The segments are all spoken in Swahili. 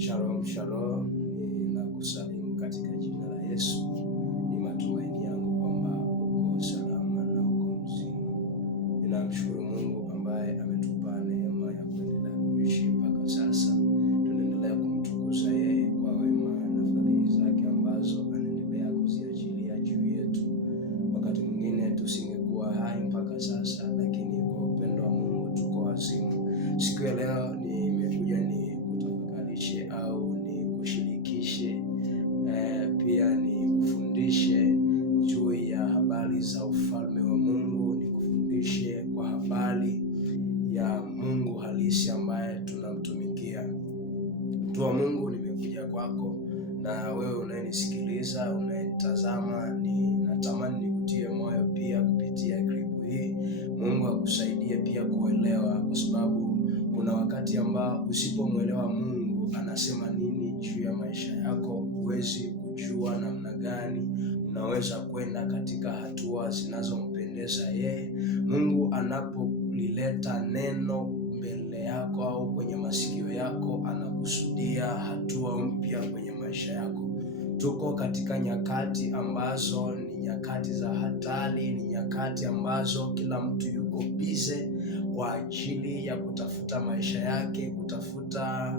Shalom, shalom. Ninakusalimu katika jina la Yesu. Ni matumaini yangu kwamba uko salama na uko mzima. Ninamshukuru Mungu ambaye ametupa neema ya kuendelea kuishi mpaka sasa. Tunaendelea kumtukuza yeye kwa wema na fadhili zake ambazo anaendelea kuziachilia juu yetu. Wakati mwingine tusingekuwa hai mpaka sasa, lakini kwa upendo wa Mungu tuko wazima. Siku ya leo nimekuja kutafakarishe au nikushirikishe, pia nikufundishe juu ya habari za ufalme wa Mungu, nikufundishe kwa habari ya Mungu halisi ambaye tunamtumikia. Mtu wa Mungu, nimekuja kwako na wewe unayenisikiliza, unayenitazama, ninatamani nikutie moyo pia kupitia klipu hii. Mungu akusaidie pia kuelewa, kwa sababu kuna wakati ambao usipomwelewa Mungu anasema nini juu ya maisha yako, huwezi kujua namna gani unaweza kwenda katika hatua zinazompendeza yeye. Mungu anapolileta neno mbele yako au kwenye masikio yako, anakusudia hatua mpya kwenye maisha yako. Tuko katika nyakati ambazo ni nyakati za hatari, ni nyakati ambazo kila mtu yuko bize kwa ajili ya kutafuta maisha yake, kutafuta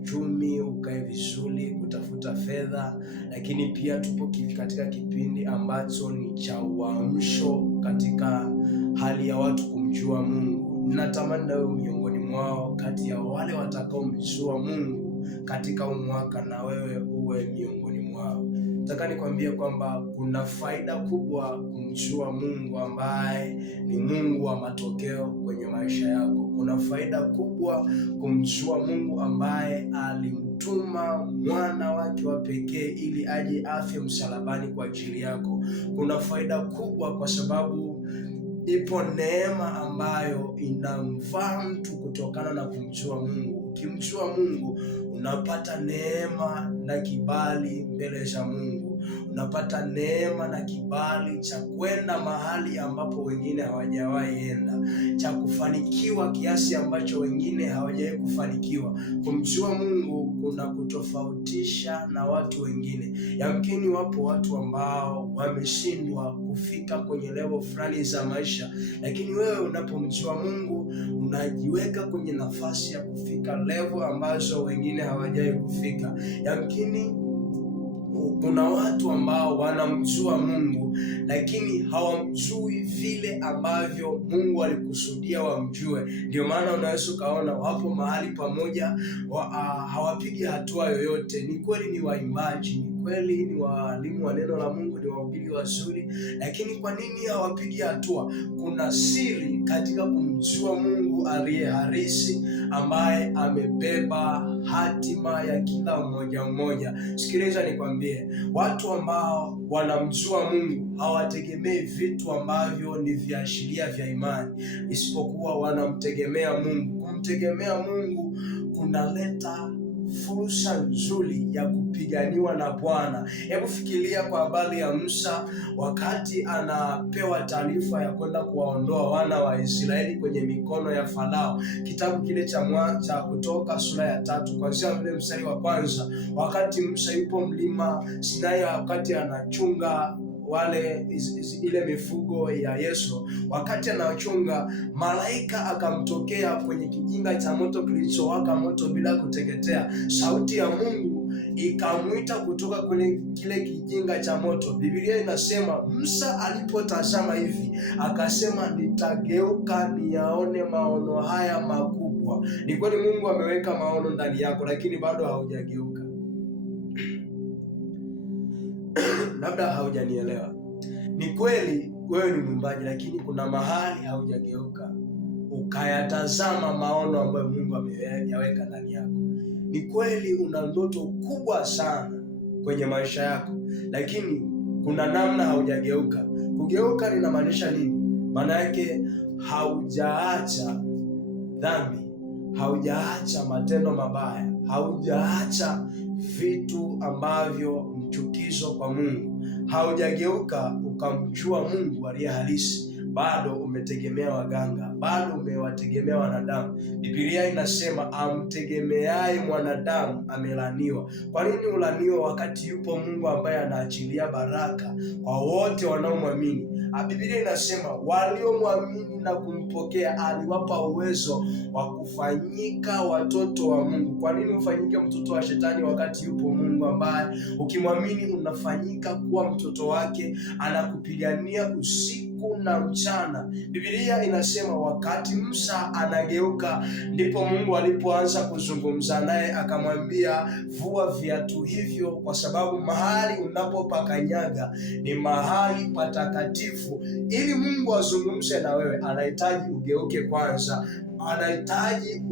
uchumi ukae vizuri, kutafuta fedha. Lakini pia tupo katika kipindi ambacho ni cha uamsho katika hali ya watu kumjua Mungu. Ninatamani na wewe miongoni mwao, kati ya wale watakaomjua Mungu katika huu mwaka, na wewe uwe miongoni mwao. Nataka nikwambie kwamba kuna faida kubwa kumjua Mungu ambaye ni Mungu wa matokeo kwenye maisha yako. Kuna faida kubwa kumjua Mungu ambaye alimtuma mwana wake wa pekee ili aje afye msalabani kwa ajili yako. Kuna faida kubwa kwa sababu ipo neema ambayo inamfaa mtu kutokana na kumjua Mungu. Ukimjua Mungu unapata neema na kibali mbele za Mungu. Unapata neema na kibali cha kwenda mahali ambapo wengine hawajawahi enda, cha kufanikiwa kiasi ambacho wengine hawajawahi kufanikiwa. Kumjua Mungu kuna kutofautisha na watu wengine. Yamkini wapo watu ambao wameshindwa kufika kwenye level fulani za maisha, lakini wewe unapomjua Mungu unajiweka kwenye nafasi ya kufika level ambazo wengine hawajawahi kufika. Yamkini kuna watu ambao wanamjua Mungu lakini hawamjui vile ambavyo Mungu alikusudia wamjue. Ndio maana unaweza ukaona wapo mahali pamoja hawapigi hatua yoyote. Ni kweli ni waimbaji, ni kweli ni walimu wa neno la Mungu, ni wahubiri wazuri, lakini kwa nini hawapigi hatua? Kuna siri katika kumjua Mungu aliye halisi, ambaye amebeba hatima ya kila mmoja. Sikiliza nikwambie, watu ambao wanamjua Mungu hawategemei vitu ambavyo ni viashiria vya imani, isipokuwa wanamtegemea Mungu. Kumtegemea Mungu kunaleta fursa nzuri ya kupiganiwa na Bwana. Hebu fikiria kwa habari ya Musa wakati anapewa taarifa ya kwenda kuwaondoa wana wa Israeli kwenye mikono ya Farao. Kitabu kile cha Kutoka sura ya 3 kuanzia ule mstari wa kwanza, wakati Musa yupo mlima Sinai, wakati anachunga ile mifugo ya Yesu, wakati anachunga, malaika akamtokea kwenye kijinga cha moto kilichowaka moto bila kuteketea. Sauti ya Mungu ikamwita kutoka kwenye kile kijinga cha moto. Biblia inasema Musa alipotazama hivi akasema, nitageuka niyaone maono haya makubwa. Ni kweli Mungu ameweka maono ndani yako, lakini bado haujageuka. Labda haujanielewa. Ni kweli wewe ni mwimbaji, lakini kuna mahali haujageuka ukayatazama maono ambayo Mungu ameyaweka ndani yako. Ni kweli una ndoto kubwa sana kwenye maisha yako, lakini kuna namna haujageuka. Kugeuka linamaanisha nini? Maana yake haujaacha dhambi, haujaacha matendo mabaya, haujaacha vitu ambavyo mchukizo kwa Mungu. Haujageuka ukamjua Mungu aliye halisi. bado umetegemea waganga, bado umewategemea wanadamu. Biblia inasema amtegemeaye mwanadamu amelaaniwa. Kwa nini ulaaniwa wakati yupo Mungu ambaye anaachilia baraka kwa wote wanaomwamini? Biblia inasema waliomwamini na kumpokea aliwapa uwezo wa kufanyika watoto wa Mungu. Kwa nini ufanyike mtoto wa shetani wakati yupo Mungu ambaye ukimwamini unafanyika kuwa mtoto wake, anakupigania usiku na mchana? Biblia inasema wakati Musa anageuka, ndipo Mungu alipoanza kuzungumza naye, akamwambia vua viatu hivyo, kwa sababu mahali unapopakanyaga ni mahali patakatifu. Ili Mungu azungumze na wewe, anahitaji ugeuke kwanza, anahitaji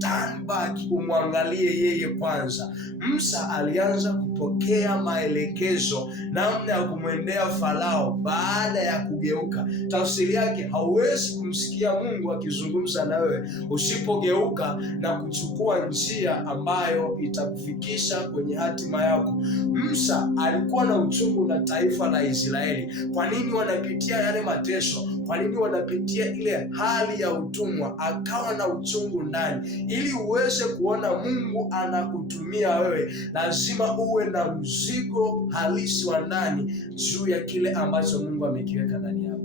turn back, umwangalie yeye kwanza. Musa alianza kupokea maelekezo namna ya kumwendea Farao baada ya kugeuka. Tafsiri yake, hauwezi kumsikia Mungu akizungumza na wewe usipogeuka na kuchukua njia ambayo itakufikisha kwenye hatima yako. Musa alikuwa na uchungu na taifa la Israeli. Kwa nini wanapitia yale mateso? Kwa nini wanapitia ile hali ya utumwa? Akawa na uchungu ndani. Ili uweze kuona Mungu anakutumia wewe, lazima uwe na mzigo halisi wa ndani juu ya kile ambacho Mungu amekiweka ndani yako.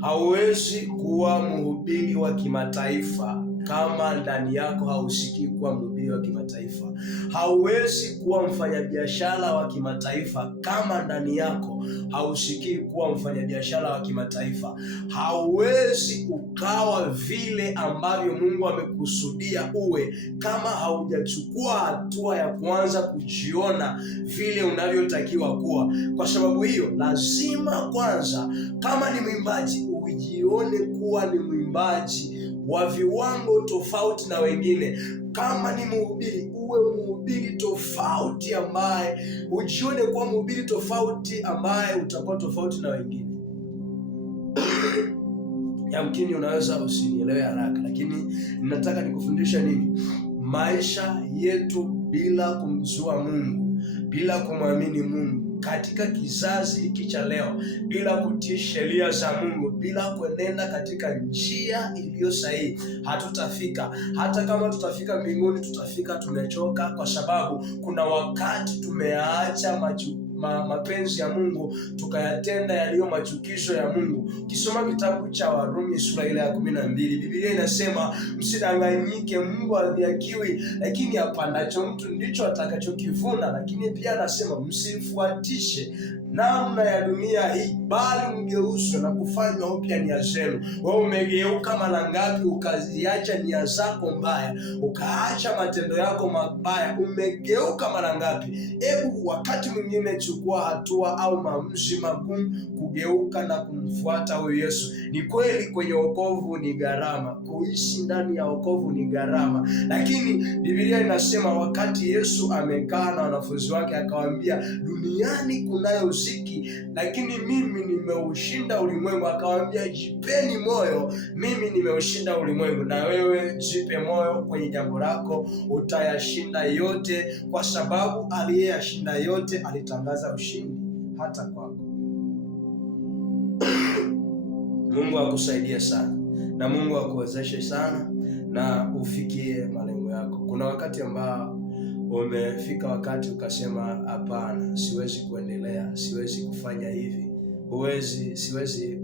Hauwezi kuwa mhubiri wa kimataifa kama ndani yako hausikii kuwa mhubiri wa kimataifa. Hauwezi kuwa mfanyabiashara wa kimataifa kama ndani yako hausikii kuwa mfanyabiashara wa kimataifa. Hauwezi ukawa vile ambavyo Mungu amekusudia uwe kama haujachukua hatua ya kuanza kujiona vile unavyotakiwa kuwa. Kwa sababu hiyo, lazima kwanza, kama ni mwimbaji, ujione kuwa ni mwimbaji wa viwango tofauti na wengine. Kama ni mhubiri, uwe mhubiri tofauti, ambaye ujione kuwa mhubiri tofauti ambaye utakuwa tofauti na wengine. Yamkini unaweza usinielewe haraka, lakini ninataka nikufundisha nini? Maisha yetu bila kumjua Mungu, bila kumwamini Mungu, katika kizazi hiki cha leo, bila kutii sheria za Mungu, bila kuenenda katika njia iliyo sahihi, hatutafika. Hata kama tutafika mbinguni, tutafika tumechoka, kwa sababu kuna wakati tumeacha mapenzi ya Mungu tukayatenda yaliyo machukizo ya Mungu. Ukisoma kitabu cha Warumi sura ile ya 12, Biblia inasema msidanganyike, Mungu hadhihakiwi, lakini apandacho mtu ndicho atakachokivuna. Lakini pia anasema msifuatishe namna ya dunia hii, bali mgeuzwe na kufanywa upya nia zenu. Wewe umegeuka mara ngapi ukaziacha nia zako mbaya, ukaacha matendo yako mabaya? Umegeuka mara ngapi? Hebu wakati mwingine chukua hatua au maamuzi magumu kugeuka na kumfuata huyu Yesu. Ni kweli kwenye wokovu ni gharama, kuishi ndani ya wokovu ni gharama, lakini Biblia inasema wakati Yesu amekaa na wanafunzi wake akawaambia, duniani kunayo uziki, lakini mimi nimeushinda ulimwengu. Akawaambia, jipeni moyo, mimi nimeushinda ulimwengu. Na wewe jipe moyo kwenye jambo lako, utayashinda yote, kwa sababu aliyeyashinda yote alitangaza ushindi hata kwako. Mungu akusaidie sana na Mungu akuwezeshe sana na ufikie malengo yako. Kuna wakati ambao umefika wakati ukasema, hapana, siwezi kuendelea, siwezi kufanya hivi, siwezi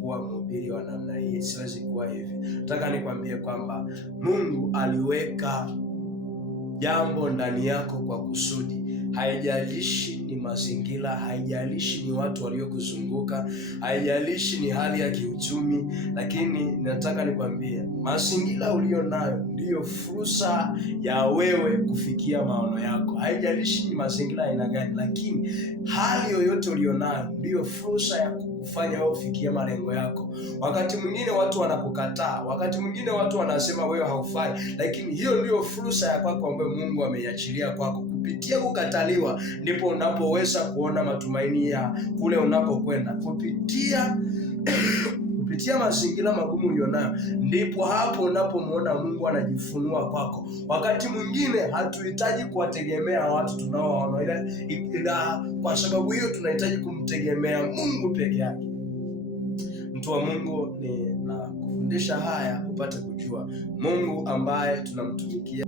kuwa mhubiri wa namna hii, siwezi kuwa hivi. Nataka nikwambie kwamba Mungu aliweka jambo ndani yako kwa kusudi. Haijalishi ni mazingira, haijalishi ni watu waliokuzunguka, haijalishi ni hali ya kiuchumi, lakini nataka nikwambie, mazingira ulio nayo ndiyo fursa ya wewe kufikia maono yako. Haijalishi ni mazingira aina gani, lakini hali yoyote ulio nayo ndiyo fursa ya kufanya wewe ufikie malengo yako. Wakati mwingine watu wanakukataa, wakati mwingine watu wanasema wewe haufai, lakini hiyo ndiyo fursa ya kwako ambayo Mungu ameiachilia kwako. Kupitia kukataliwa ndipo unapoweza kuona matumaini ya kule unakokwenda. Kupitia mazingira magumu ulionayo, ndipo hapo unapomwona Mungu anajifunua kwako. Wakati mwingine hatuhitaji kuwategemea watu tunaowaona, ila kwa sababu hiyo tunahitaji kumtegemea Mungu peke yake. Mtu wa Mungu, ninakufundisha haya upate kujua Mungu ambaye tunamtumikia